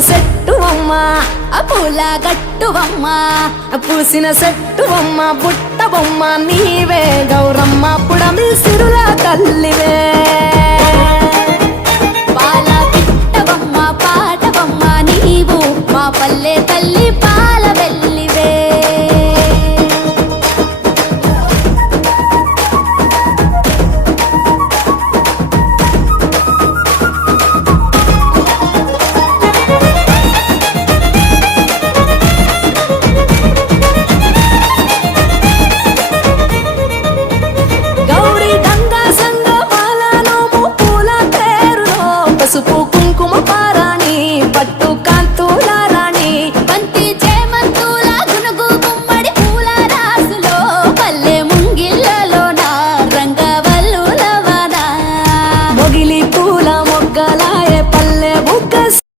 సెట్టువమ్మ పూల గట్టువమ్మ పూసిన సెట్టువమ్మ బుట్ట బొమ్మ నీవే గౌరమ్మ పుడమి సిరుల తల్లివే